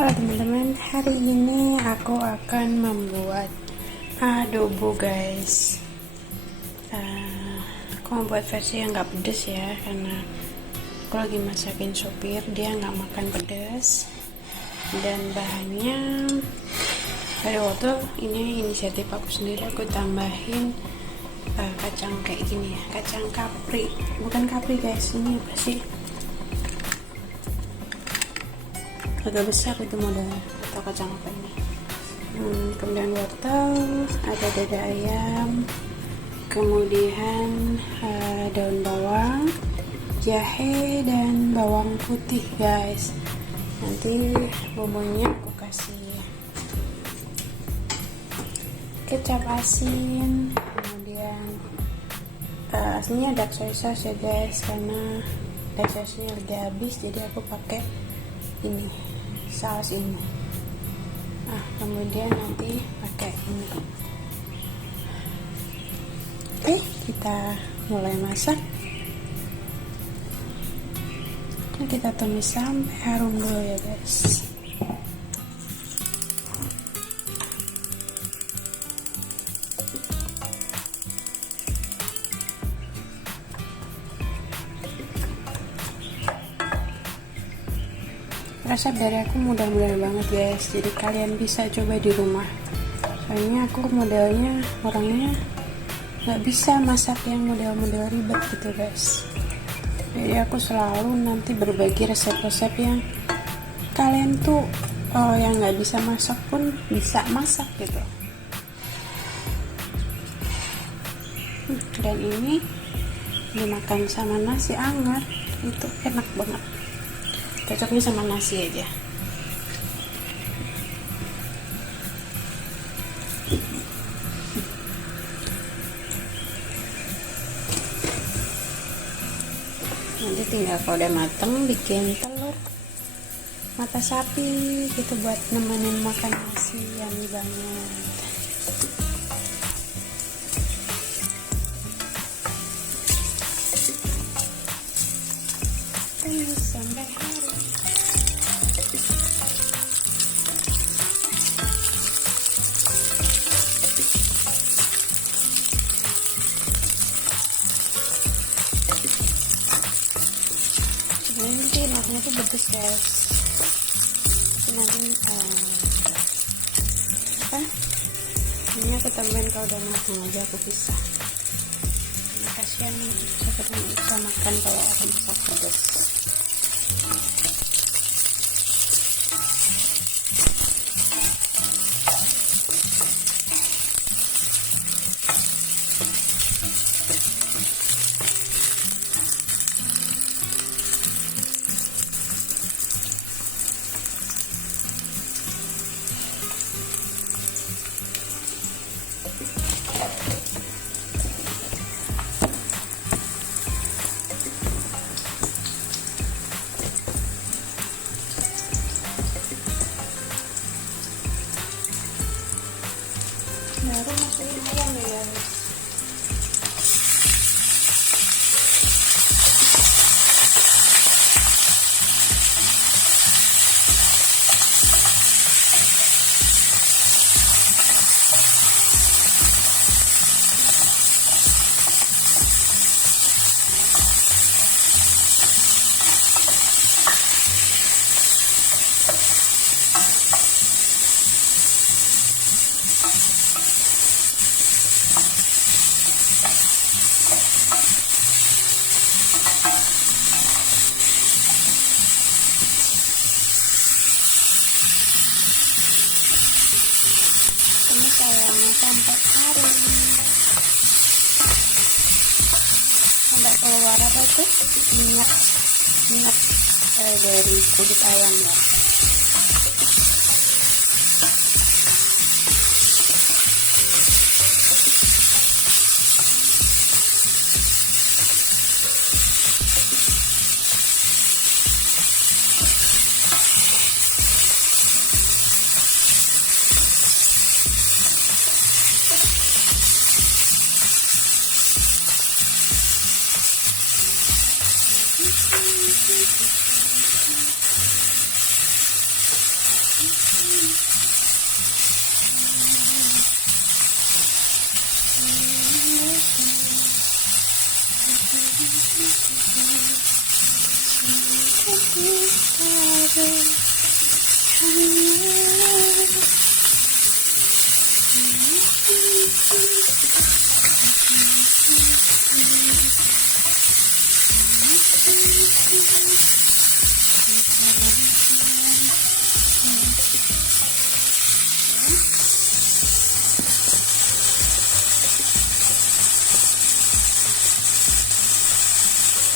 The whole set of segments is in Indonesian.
Halo teman-teman, hari ini aku akan membuat adobo guys. Aku membuat versi yang gak pedes ya, karena aku lagi masakin supir, dia gak makan pedas. Dan bahannya pada waktu ini inisiatif aku sendiri, aku tambahin kacang kayak gini ya, kacang kapri, bukan kapri guys, ini apa sih, agak besar itu modalnya, atau kacang apa ini. Kemudian wortel, ada dada ayam, kemudian daun bawang, jahe, dan bawang putih guys. Nanti bumbunya aku kasih kecap asin, kemudian aslinya dark soy sauce ya guys, karena dark sauce-nya lagi habis, jadi aku pakai ini, saus ini. Kemudian nanti pakai ini. Oke, kita mulai masak. Ini kita tumis sampai harum dulu ya guys. Resep dari aku mudah-mudahan banget guys, jadi kalian bisa coba di rumah. Soalnya aku modelnya orangnya nggak bisa masak yang model-model ribet gitu guys. Jadi aku selalu nanti berbagi resep-resep yang kalian tuh yang nggak bisa masak pun bisa masak gitu. Dan ini dimakan sama nasi hangat itu enak banget. Cocoknya sama nasi aja. Nanti tinggal kalau udah mateng bikin telur mata sapi gitu buat nemenin makan nasi, yummy banget. Sampai hari. Sebenarnya sih enaknya tuh pedes guys, tapi nanti ini aku tambahin kalau udah matang aja, aku pisah. Kasihan siapa yang bisa makan kalau aku masak pedas. Baru masukin ayam ya guys. Ayamnya sampai harum, sampai keluar apa itu minyak dari kulit ayamnya.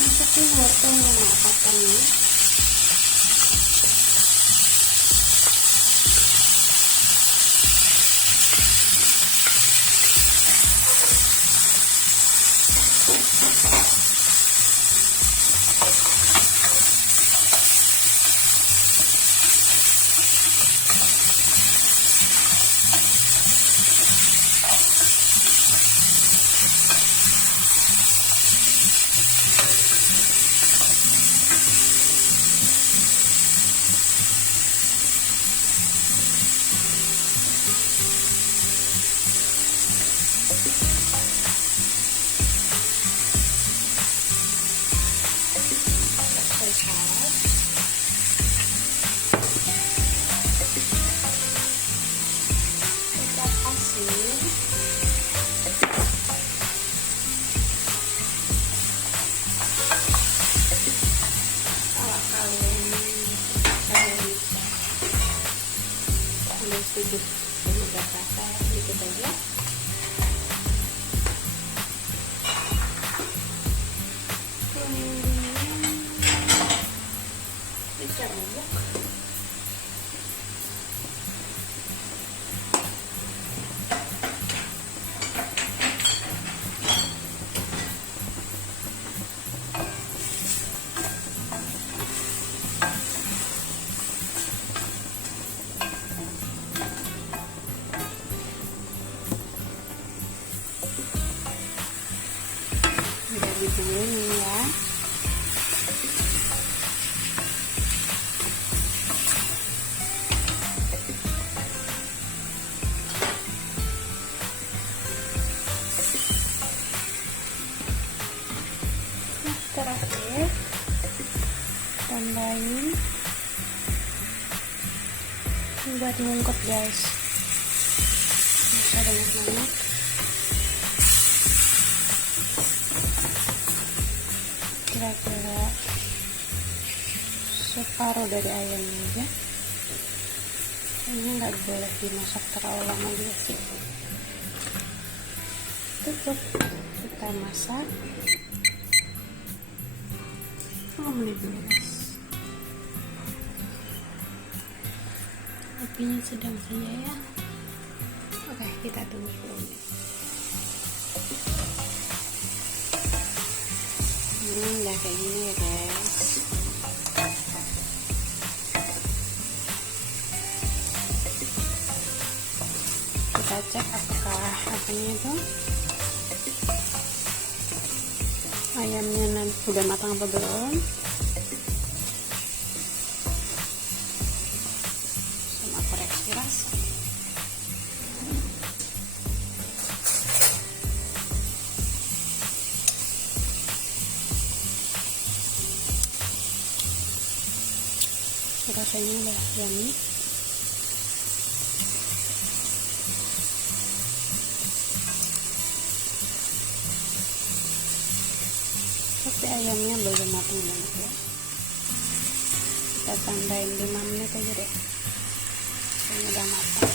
Masukin wortel yang matangnya. Sedikit penyedap rasa sedikit aja. Kemudian rica bubuk, udah dibungkus ya. Terakhir tambahin buat ngungkep guys, bisa banyak-banyak. Kira-kira separuh dari ayamnya aja. Ini nggak boleh dimasak terlalu lama juga sih. Cukup kita masak 10 menit dulu guys. Apinya sedang saja ya. Oke, kita tunggu 10 menit. Udah kayak gini ya guys. Kita cek apakah apanya itu ayamnya nanti udah matang apa belum, sama koreksi rasa. Rasanya udah yummy. Tapi ayamnya belum matang banget ya. Kita tambahin 5 menit aja deh. Ini udah matang.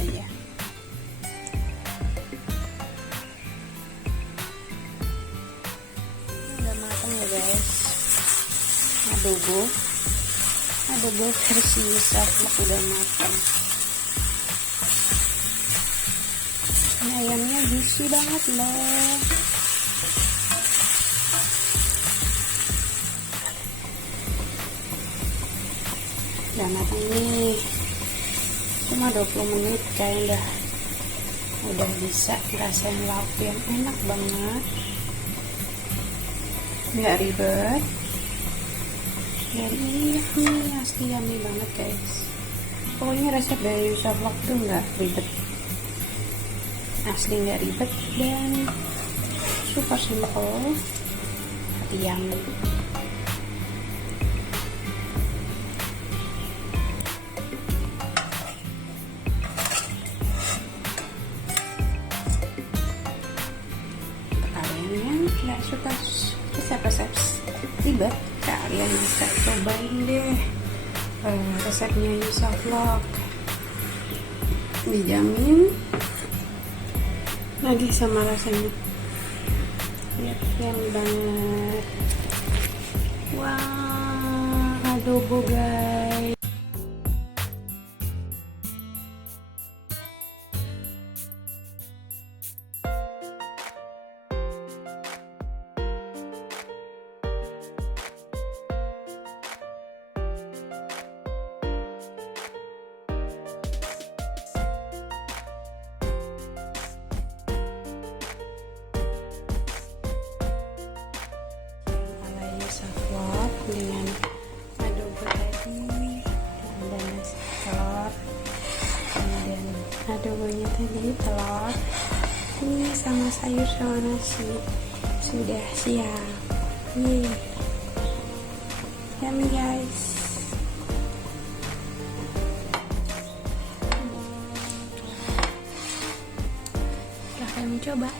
Aja. Udah matang ya guys. Adobo versi saklek udah matang. Ini ayamnya juicy banget loh. Udah matang nih. Cuma 20 menit kayak udah bisa ngerasain lauk yang enak banget, nggak ribet. Dan ini asli yummy banget guys. Pokoknya resep dari Yusa Vlog tuh nggak ribet, asli nggak ribet dan super simple, tapi yummy. Kalian yang nggak suka resep-resep ribet, kalian bisa cobain deh resepnya Yusa Vlog. Dijamin lagi sama rasanya. Lihat, yummy banget. Wah, adobo guys. Vlog dengan adobo tadi, ada nasi telur, kemudian adobonya tadi telur, ini sama sayur sama nasi sudah siap. Yummy guys. Silahkan mencoba.